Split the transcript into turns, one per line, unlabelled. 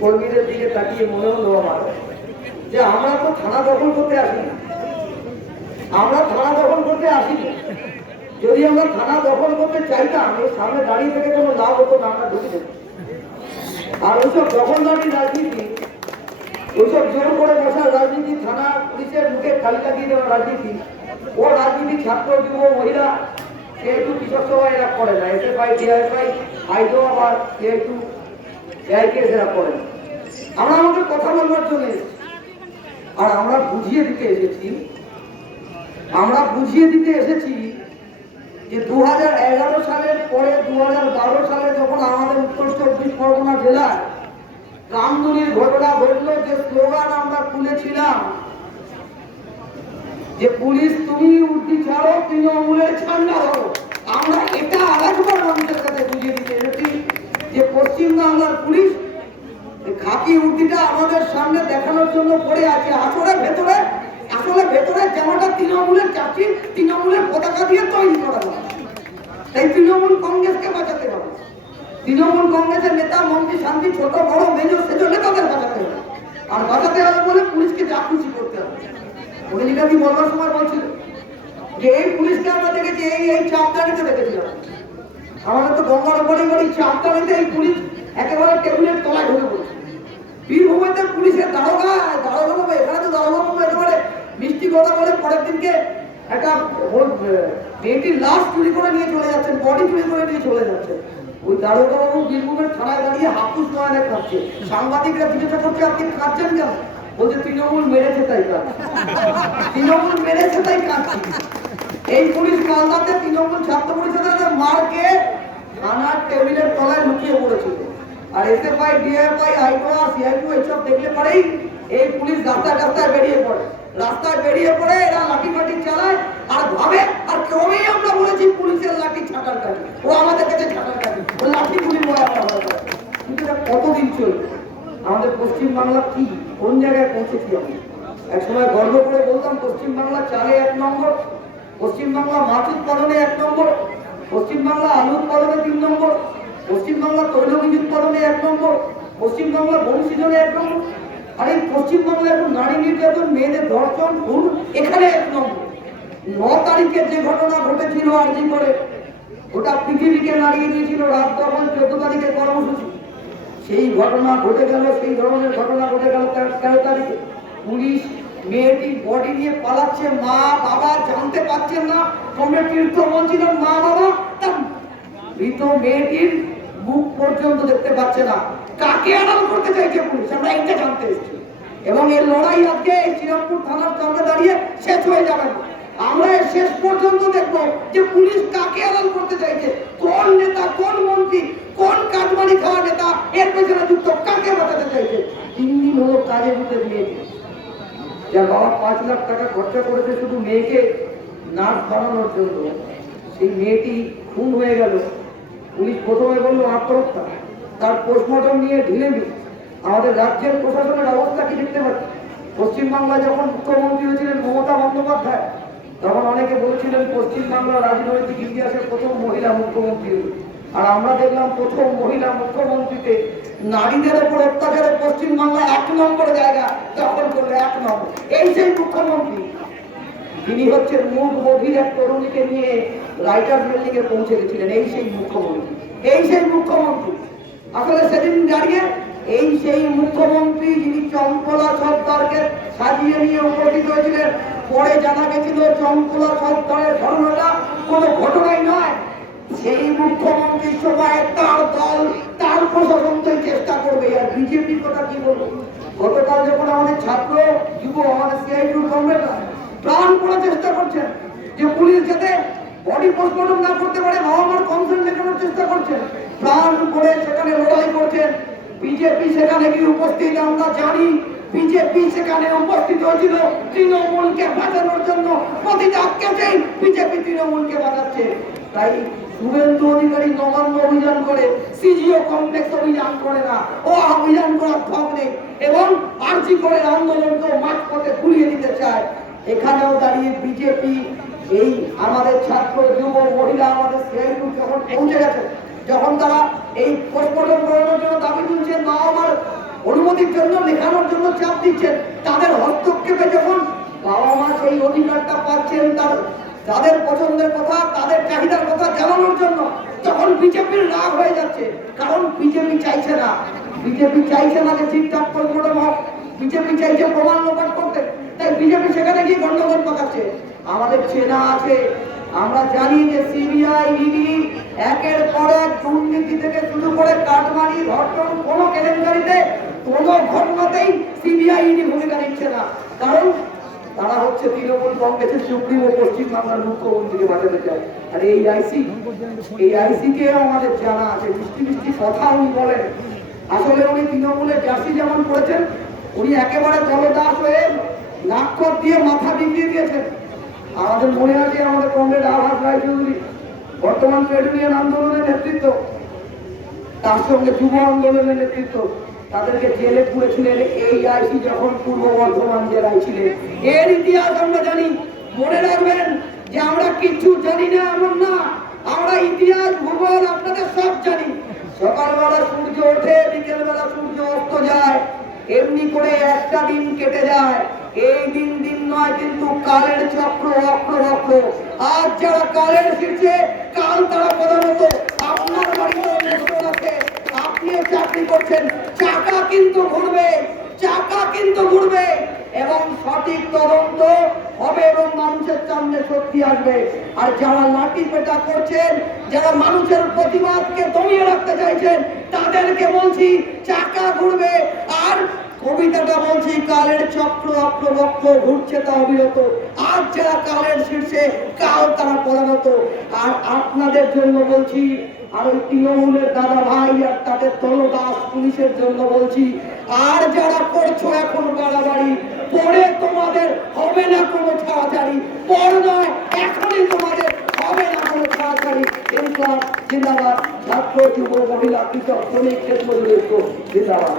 কর্মীদের দিকে তাকিয়ে মনে হলো আমার, যে আমরা তো থানা দখল করতে আসি আমরা থানা দখল করতে আসি যদি আমরা থানা দখল করতে চাইতাম, এই সামনে দাঁড়িয়ে থেকে কোনো লাভ হতো না, আমরা ঢুকে আর ওইসব দখলদারি রাজনীতি, ওইসব জোর করে বসার রাজনীতি, থানা পুলিশের মুখে খালি লাগিয়ে দেওয়ার রাজনীতি, ও রাজনীতি ছাত্র, যুব, মহিলা যেহেতু কৃষক সভা এরা করে না। এসে পাই ডিআইএফআই আইতো আবার এআইকে আমাদের কথা বলবার জন্য। আর আমরা বুঝিয়ে দিতে এসেছি, আমরা বুঝিয়ে দিতে এসেছি যে দু সালের পরে দু সালে যখন আমাদের উত্তর চব্বিশ পরগনা জেলায় রামদুনির ঘটনা ঘটলো, যে স্লোগান আমরা তুলেছিলাম, যে পুলিশ তুমি উর্দি ছাড়ো তৃণমূলের ঠান্ডা হো আমরা এটা আরেকবার মানুষের কাছে বুঝিয়ে দিতে যে পশ্চিম বাংলার পুলিশ খাকি উর্দিটা আমাদের সামনে দেখানোর জন্য পড়ে আছে। আসলে ভেতরে আসলে ভেতরে জামাটা তৃণমূলের চাচ্ছি তৃণমূলের পতাকা দিয়ে তৈরি করা হয় তাই তৃণমূল কংগ্রেসকে বাঁচাতে হবে। তৃণমূল কংগ্রেসের নেতা, মন্ত্রী, শান্তি, ছোট, বড় মেজো সেজো নেতাদের বাঁচাতে হবে। আর বাঁচাতে হবে বলে পুলিশকে যা খুশি করতে হবে। অগ্নিকান্তি বলবার সময় বলছিল যে, এই পুলিশকে আমরা দেখেছি, এই এই চাপদানিতে দেখেছিলাম। আমাদের তো গঙ্গার বাড়ি বাড়ি চাপদানিতে এই পুলিশ একেবারে টেবিলের তলায় ঢুকে পড়ছে। বীরভূমিতে পুলিশের দারোগা দারোগা বাবু, এখানে তো দারোগা বাবু একেবারে মিষ্টি কথা বলে পরের দিনকে একটা মেয়েটির লাশ চুরি করে নিয়ে চলে যাচ্ছেন বডি চুরি করে নিয়ে চলে যাচ্ছেন। ওই দারোগা বাবু বীরভূমের থানায় দাঁড়িয়ে হাপুস নয়নে খাচ্ছে সাংবাদিকরা জিজ্ঞাসা করছে, আপনি খাচ্ছেন কেন? বলছে, তৃণমূল মেরেছে তাই কাজ তৃণমূল মেরেছে তাই কাঁদছি। এই পুলিশ মালদাতে তৃণমূল ছাত্র পরিষদের মারকে থানার টেবিলের তলায় লুকিয়ে পড়েছিল। আর এসএফআই ডিএফআই আইকোয়া সিআইটু এইসব দেখলে পরেই এই পুলিশ রাস্তায় রাস্তায় বেরিয়ে পড়ে। রাস্তায় বেরিয়ে পড়ে এরা লাঠি ফাঠি চালায় আর ভাবে, আর কেউই আমরা বলেছি পুলিশের লাঠি ছাটার কাছে ও আমাদের কাছে ছাটার কাছে ও লাঠি গুলি বয় আমরা। কিন্তু এটা কতদিন চলবে? আমাদের পশ্চিম বাংলা কি? কোন জায়গায় পৌঁছেছি আমি? এক সময় গর্ব করে বলতাম পশ্চিম বাংলা চালে এক নম্বর। পশ্চিম বাংলা মাছ উৎপাদনে এক নম্বর পশ্চিম বাংলা আলু উৎপাদনে তিন নম্বর পশ্চিম বাংলা তৈলবীজ উৎপাদনে এক নম্বর পশ্চিম বাংলা বংশীজনে এক নম্বর। আর এই পশ্চিম বাংলা এখন নারী নির্যাতন, মেয়েদের ধর্ষণ, খুন, এখানে এক নম্বর। ন তারিখে যে ঘটনা ঘটেছিল আরজি করে ওটা পৃথিবীকে নাড়িয়ে দিয়েছিল রাত তখন চোদ্দ তারিখে কর্মসূচি। সেই ঘটনা ঘটে গেল, সেই ধরনের ঘটনা ঘটে গেল তেরো তারিখে। পুলিশ মেয়েটির বডি নিয়ে পালাচ্ছে, মা বাবা জানতে পারছেন না তোমরা তীর্থমন্ত্রীর মা বাবা, তার মৃত মেয়েটির মুখ পর্যন্ত দেখতে পাচ্ছে না। কাকে আড়াল করতে চাইছে পুলিশ? আমরা এইটা জানতে এসেছি। এবং এই লড়াই আজকে শ্রীরামপুর থানার সামনে দাঁড়িয়ে শেষ হয়ে যাবে। আমরা শেষ পর্যন্ত দেখব যে পুলিশ কাকে আড়াল করতে চাইছে। কোন নেতা, কোন মন্ত্রী, কোন কাটমানি খাওয়া নেতা এর পেছনে যুক্ত, কাকে বাঁচাতে চাইছে? তিন দিন হলো কাজে দিতে দিয়েছে। যার বাবা পাঁচ লাখ টাকা খরচা করেছে শুধু মেয়েকে নার্স বানানোর জন্য। সেই মেয়েটি খুন হয়ে গেল। পুলিশ প্রথমে বলল, আত্মহত্যা। তার পোস্টমর্টম নিয়ে ঢিলে দিল আমাদের রাজ্যের প্রশাসনের অবস্থা কি দেখতে পাচ্ছি? পশ্চিমবাংলায় যখন মুখ্যমন্ত্রী হয়েছিলেন মমতা বন্দ্যোপাধ্যায়, তখন অনেকে বলছিলেন, পশ্চিমবাংলার রাজনৈতিক ইতিহাসের প্রথম মহিলা মুখ্যমন্ত্রী। আর আমরা দেখলাম প্রথম মহিলা মুখ্যমন্ত্রীতে নারীদের উপর অত্যাচারে পশ্চিমবাংলা এক নম্বর জায়গা দখল করল, এক নম্বর। এই সেই মুখ্যমন্ত্রী, তিনি হচ্ছেন মূল বধির এক তরুণীকে নিয়ে রাইটার বিল্ডিং এ পৌঁছে গেছিলেন, এই সেই মুখ্যমন্ত্রী। এই সেই মুখ্যমন্ত্রী। আসলে সেদিন দাঁড়িয়ে এই সেই মুখ্যমন্ত্রী যিনি চম্পলা সর্দারকে সাজিয়ে নিয়ে উপস্থিত হয়েছিলেন, পরে জানা গেছিল চম্পলা সর্দারের ঘটনাটা কোনো ঘটনাই নয়। সেই মুখ্যমন্ত্রীর সময় তার দল, তার প্রশাসন তো চেষ্টা করবে। আর বিজেপির কথা কি বলব? গতকাল যখন আমাদের ছাত্র যুব আমাদের সিআইটির কংগ্রেস প্রাণ করে চেষ্টা করছেন যে পুলিশ যাতে বডি পোস্টমর্টম না করতে পারে বাবা মার কনসেন্ট দেখানোর চেষ্টা করছেন। প্রাণ করে সেখানে লড়াই করছেন। বিজেপি সেখানে কি উপস্থিত, আমরা জানি বিজেপি সেখানে উপস্থিত হয়েছিল তৃণমূলকে বাঁচানোর জন্য। প্রতিটা কেটেই বিজেপি তৃণমূলকে বাঁচাচ্ছে। তাই শুভেন্দু অধিকারী নবান্ন অভিযান করে, সিজিও কমপ্লেক্স অভিযান করে না। ও অভিযান করার ভাব নেই। এবং আর্জি করে আন্দোলনকে মাঝপথে ঘুরিয়ে দিতে চায়। এখানেও দাঁড়িয়ে বিজেপি, এই আমাদের ছাত্র যুব মহিলা আমাদের সিআইটু যখন পৌঁছে গেছে, যখন তারা এই পোস্টমর্টম করানোর জন্য দাবি তুলছেন মা আমার অনুমতির জন্য, লেখানোর জন্য চাপ দিচ্ছেন, তাদের হস্তক্ষেপে যখন বাবা মা সেই অধিকারটা পাচ্ছেন, তার তাদের পছন্দের কথা, তাদের চাহিদার কথা জানানোর জন্য তখন বিজেপির রাগ হয়ে যাচ্ছে, কারণ বিজেপি চাইছে না। বিজেপি চাইছে না যে ঠিকঠাক করে হোক। বিজেপি চাইছে প্রমাণ লোপাট করতে। তাই বিজেপি সেখানে গিয়ে গন্ডগোল পাকাচ্ছে। আমাদের চেনা আছে, আমরা জানি যে সিবিআই, ইডি একের পর এক দুর্নীতি থেকে শুরু করে কাটমানি, ধর্ষণ কোনো কেলেঙ্কারিতে, কোনো ঘটনাতেই সিবিআই, ইডি ভূমিকা নিচ্ছে না। কারণ তারা হচ্ছে তৃণমূল কংগ্রেসের সুপ্রিম পশ্চিমবাংলার মুখ্যমন্ত্রীকে বাঁচাতে চায়। আর এই আইসি এই আইসি কে আমাদের জানা আছে, মিষ্টি মিষ্টি কথা উনি বলেন। আসলে উনি তৃণমূলের জার্সি যেমন করেছেন, উনি একেবারে দলদাস হয়ে নাক্ষর দিয়ে মাথা বিগড়িয়ে দিয়েছেন। আমাদের মনে আছে আমাদের কংগ্রেস কমরেড আভাস রায়চৌধুরী বর্তমান ট্রেড ইউনিয়ন আন্দোলনের নেতৃত্ব, তার সঙ্গে যুব আন্দোলনের নেতৃত্ব। তাদেরকে জেলে পুরেছিলেন এই আইসি যখন পূর্ব বর্ধমান জেলায় ছিলেন। এর ইতিহাস আমরা জানি। মনে রাখবেন যে আমরা কিচ্ছু জানি না, এমন না। আমরা ইতিহাস, ভূগোল, আপনাদের সব জানি। সকালবেলা সূর্য ওঠে, বিকেলবেলা সূর্য অস্ত যায়। এমনি করে একটা দিন কেটে যায়। এই দিন দিন নয়, কিন্তু কালের চক্র, অক্র অক্র আজ যারা কালের শীর্ষে, কাল তারা প্রধানত আপনার বাড়িতে লোকজন আছে আপনিও করছেন, চাকা কিন্তু ঘুরবে, চাকা কিন্তু ঘুরবে, এবং সঠিক তদন্ত হবে এবং মানুষের সামনে সত্যি আসবে। আর যারা লাঠি পেটা করছেন, যারা মানুষের প্রতিবাদকে দমিয়ে রাখতে চাইছেন, তাদেরকে বলছি, চাকা ঘুরবে। আর কবিতাটা বলছি, কালের চক্র অক্রবক্র ঘুরছে তা অবিরত। আজ যারা কালের শীর্ষে, কাল তারা পরিণত আর আপনাদের জন্য বলছি আর ওই তৃণমূলের দাদা ভাই আর তাদের দলদাস পুলিশের জন্য বলছি, আর যারা করছ এখন বাড়াবাড়ি, পরে তোমাদের হবে না কোনো ছাড়াছাড়ি পর নয়, এখনই তোমাদের হবে না কোনো ছাড়াছাড়ি জিন্দাবাদ। ছাত্র, যুব, মহিলা, কৃষক, শ্রমিক ক্ষেত্র জিন্দাবাদ।